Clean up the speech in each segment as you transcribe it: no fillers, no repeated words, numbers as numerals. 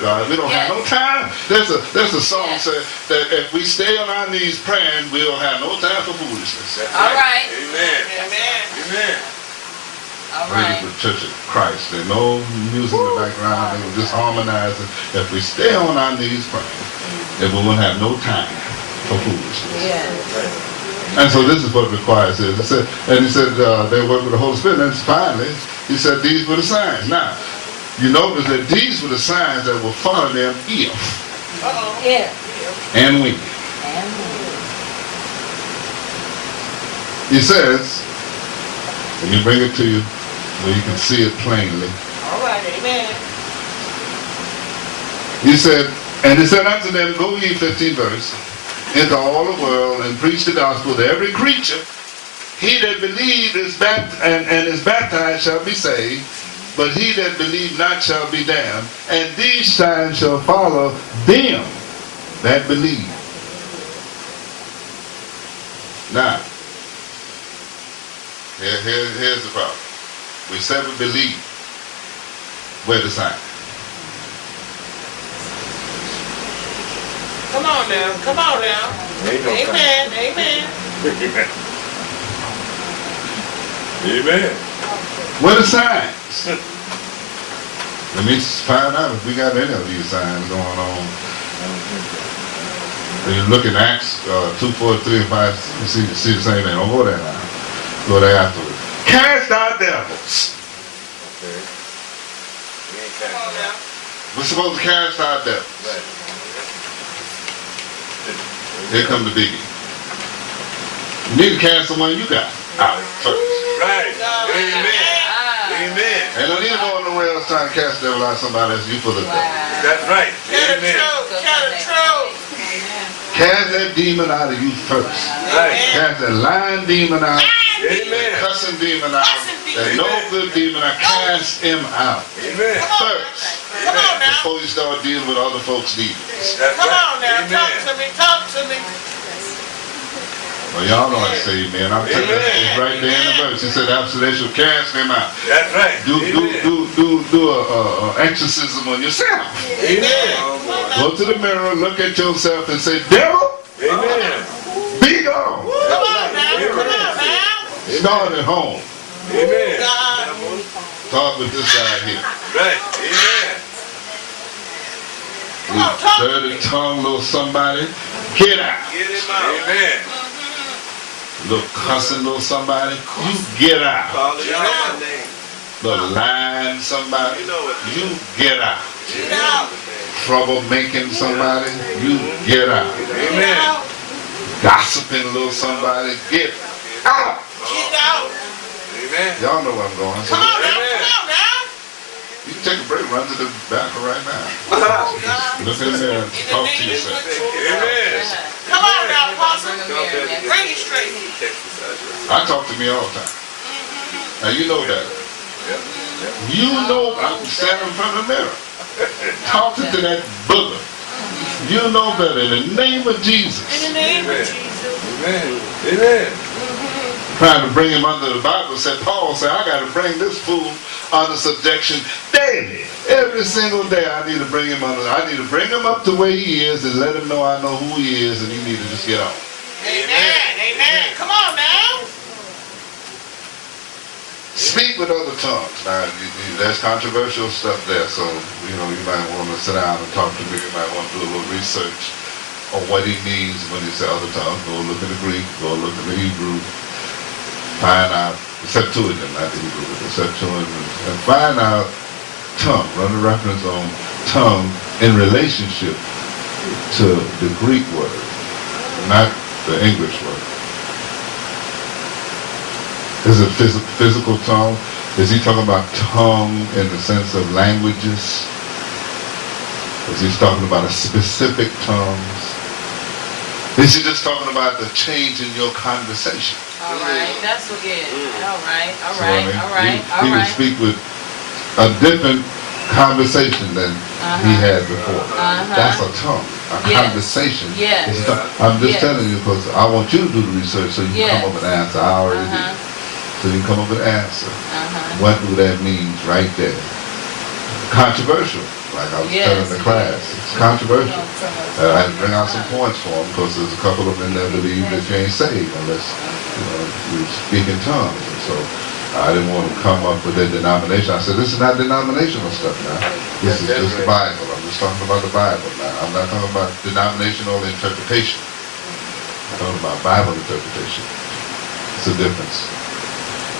God. We don't have no time. There's a song said that if we stay on our knees praying, we don't have no time for foolishness. All right. Amen. Amen. Amen. All right. The Church of Christ. There's no music in the background. They were just harmonizing. If we stay on our knees praying, then we won't have no time for foolishness. Yeah. And so this is what it requires. He said, they work with the Holy Spirit. And finally, he said these were the signs. Now, you notice that these were the signs that will follow them if and when. He says, let me bring it to you where you can see it plainly. All right, amen. He said, and he said unto them, go ye, 15th verse, into all the world and preach the gospel to every creature. He that believe is and is baptized shall be saved, but he that believe not shall be damned. And these signs shall follow them that believe. Now, here's the problem. We said we believe. Where's the sign? Come on now. Come on now. Amen. Amen. Amen. What are signs? Let me find out if we got any of these signs going on. When you look in Acts 2, 4, 3, and 5, you see the same thing. Don't go there now. Go there afterwards. Cast out devils. Come on now. We're supposed to cast out devils. Here come the biggie. You need to cast the one you got out first. Right. Amen. Amen. And don't need to go on the rails trying to cast the devil out of somebody else. You full of devil. That's right. Tell the Amen. truth. Tell the truth. Cast that demon out of you first. Right. Cast that lying demon out. Amen. Cussing demon out. That no good demon out. Cast him out Amen. first. Come on now. Before you start dealing with other folks' demons. That's Come right. on now. Amen. Talk to me. Talk to me. Well, y'all know how to say amen. I'm telling you, it's right there in the verse. He said, after they shall cast him out. That's right. Do a exorcism on yourself. Amen. Go to the mirror, look at yourself, and say, devil, Amen. be gone. Come on now. Come on now. Start at home. Amen. God. Start with this guy here. Right. Amen. You dirty tongue, little somebody, get out. Get him out. Amen. Little cussing little somebody, you get out. Call it out my name. Little lying somebody, You know it. you get out. Get out. Trouble making somebody, you get out. Get Amen. out. Gossiping little somebody, get out. Get out. Amen. Y'all know where I'm going. So Come on now. Come on now. you can take a break, run to the bathroom right now. God. Look in there and talk to yourself. Amen. Come on now, Apostle. Bring Bring it straight. I talk to me all the time. Now you know that. You know I'm standing in front of the mirror. Talking to that booger. You know better in the name of Jesus. In the name of Amen. Jesus. Amen. Amen. Trying to bring him under the Bible, said Paul said, I got to bring this fool under subjection daily. Every single day I need to bring him under. I need to bring him up to where he is and let him know I know who he is and he need to just get on. Amen. Amen. Come on now. Speak with other tongues. Now, there's controversial stuff there, so, you might want to sit down and talk to me. You might want to do a little research on what he means when he says other tongues. Go look in the Greek, go look in the Hebrew, find out, the Septuagint, not the Hebrew, but the Septuagint, and find out tongue, run a reference on tongue in relationship to the Greek word, not the English word. Is it physical tongue? Is he talking about tongue in the sense of languages? Is he talking about a specific tongues? Is he just talking about the change in your conversation? All right, that's good. All right, all So, right, all right, all he would right. speak with a different conversation than he had before. That's a tongue, a Yes. conversation. Yes. It's a- I'm just Yes. telling you because I want you to do the research so you can come up with an answer. I already did. So you can come up with an answer. What do that mean right there? Controversial, like I was Yes, telling the it class. is. It's controversial. You know, I had to bring out some points for them because there's a couple of them in there believe that you ain't saved unless you speak in tongues. And so I didn't want to come up with their denomination. I said, this is not denominational stuff now. This is just the Bible. I'm just talking about the Bible now. I'm not talking about denominational interpretation. I'm talking about Bible interpretation. It's a difference.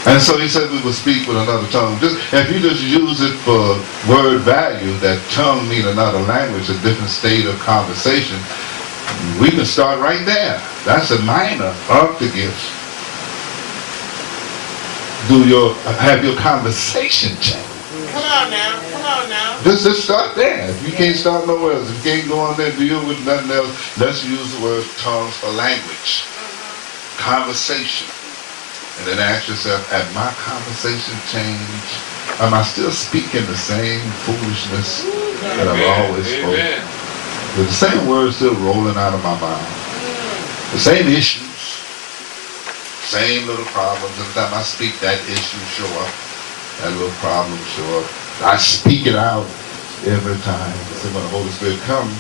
And so he said we would speak with another tongue. If you just use it for word value, that tongue mean another language, a different state of conversation, we can start right there. That's a minor of the gifts. Have your conversation change. Come on now. Come on now. Just start there. If you can't start nowhere else, if you can't go on there and deal with nothing else, let's use the word tongues for language. Conversation. And then ask yourself, have my conversation changed? Am I still speaking the same foolishness that I've always spoken? With the same words still rolling out of my mouth. The same issues. Same little problems. Every time I speak, that issue show up. That little problem show up. I speak it out every time. So when the Holy Spirit comes,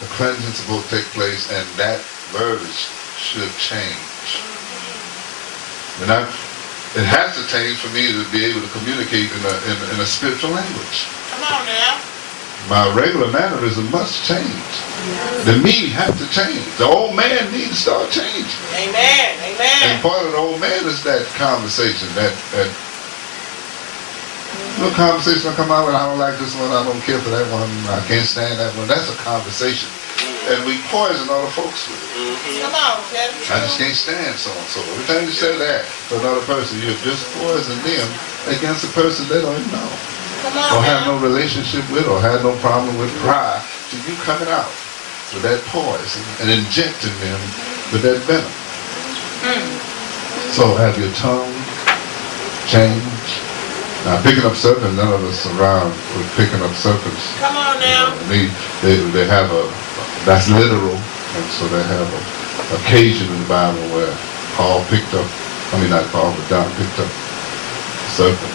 the cleansing is supposed to take place, and that verbiage should change. And it has to change for me to be able to communicate in a spiritual language. Come on now. My regular mannerism must change. The me has to change. The old man needs to start changing. Amen. Amen. And part of the old man is that conversation, that little conversation will come out with, I don't like this one, I don't care for that one, I can't stand that one. That's a conversation. And we poison other folks with it. Come on, tell me. I just can't stand so-and-so. Every time you say that to another person, you're just poisoning them against a person they don't even know. Come on Or have now. no relationship with, or have no problem with prior to you coming out with that poison and injecting them with that venom. So have your tongue change. Now picking up serpents, none of us around with picking up serpents. Come on now. They have that's literal, and so they have a occasion in the Bible where Paul picked up, not Paul, but John picked up a serpent.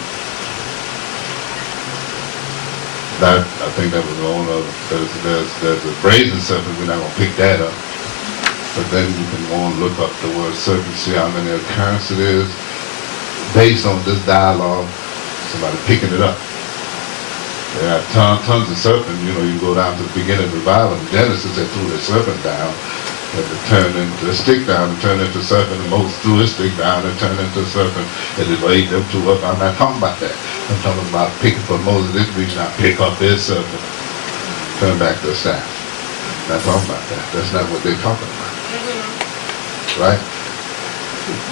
That, I think that was one of, there's a brazen serpent, we're not going to pick that up. But then you can go and look up the word serpent, see how many occurrences it is, based on this dialogue, somebody picking it up. There are tons of serpent. You go down to the beginning of the Bible. In Genesis, they threw the serpent down, and it turned into a stick down, and turned into a serpent. And Moses threw his stick down, and turned into a serpent. And it ate them two up. I'm not talking about that. I'm talking about picking for Moses. This reason I pick up his serpent, turn back to a staff. Not talking about that. That's not what they're talking about, right?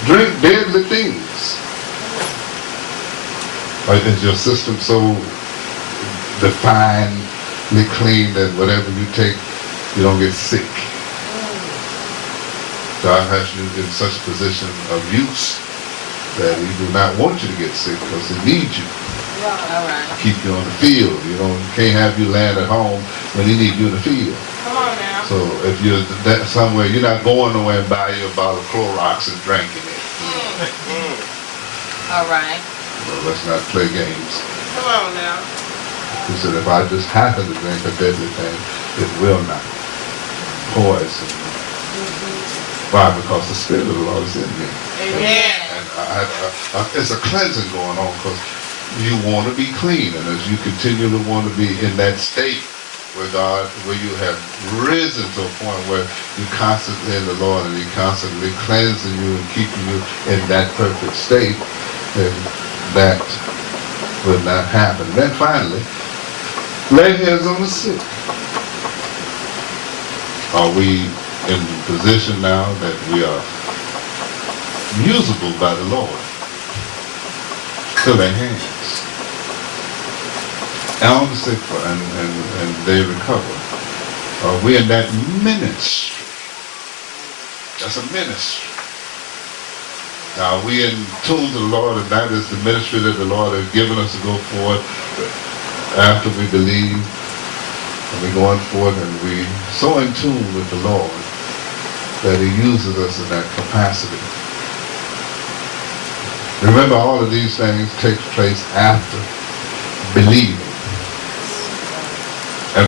Drink deadly things. Like, is your system so definedly clean that whatever you take, you don't get sick? God has you in such a position of use that He do not want you to get sick because He needs you. All right. Keep you on the field. You can't have you land at home when He needs you in the field. Come on now. So if you're somewhere, you're not going nowhere and buy you a bottle of Clorox and drinking it. All right. So let's not play games. Come on now. He said, if I just happen to drink a deadly thing, it will not poison me. Why? Because the Spirit of the Lord is in me. Amen. And it's a cleansing going on because you want to be clean. And as you continue to want to be in that state where you have risen to a point where you're constantly in the Lord and He's constantly cleansing you and keeping you in that perfect state, then that would not happen. And then finally, lay hands on the sick. Are we in position now that we are usable by the Lord to lay hands on the sick and they recover? Are we in that ministry? That's a ministry. Now, are we in tune to the Lord, and that is the ministry that the Lord has given us to go forward after we believe, and we're going forward, and we're so in tune with the Lord that He uses us in that capacity. Remember, all of these things take place after believing.